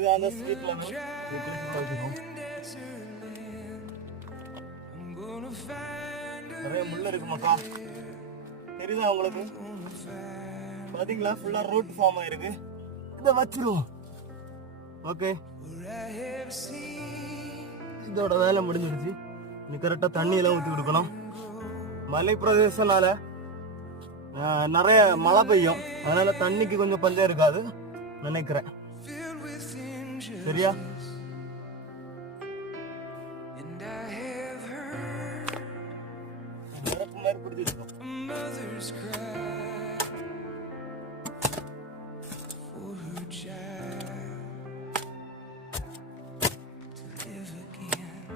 இருக்கு அந்த ஸ்ட்ரீட்ல நிறைய முள்ள இருக்கு மக்கா. தெரியுதா உங்களுக்கு? பாத்தீங்களா? ஃபுல்லா ரூட் ஃபார்ம் ஆயிருக்கு. இதை வச்சிருவோம். ஓகே, இதோட வேலை முடிஞ்சிருச்சு. நீ கரெக்டா தண்ணியெல்லாம் ஊற்றி கொடுக்கணும். மலை பிரதேசனால நிறைய மழை பெய்யும், அதனால தண்ணிக்கு கொஞ்சம் பஞ்சம் இருக்காது நினைக்கிறேன். சரியா? பிடிச்சிருக்கும்.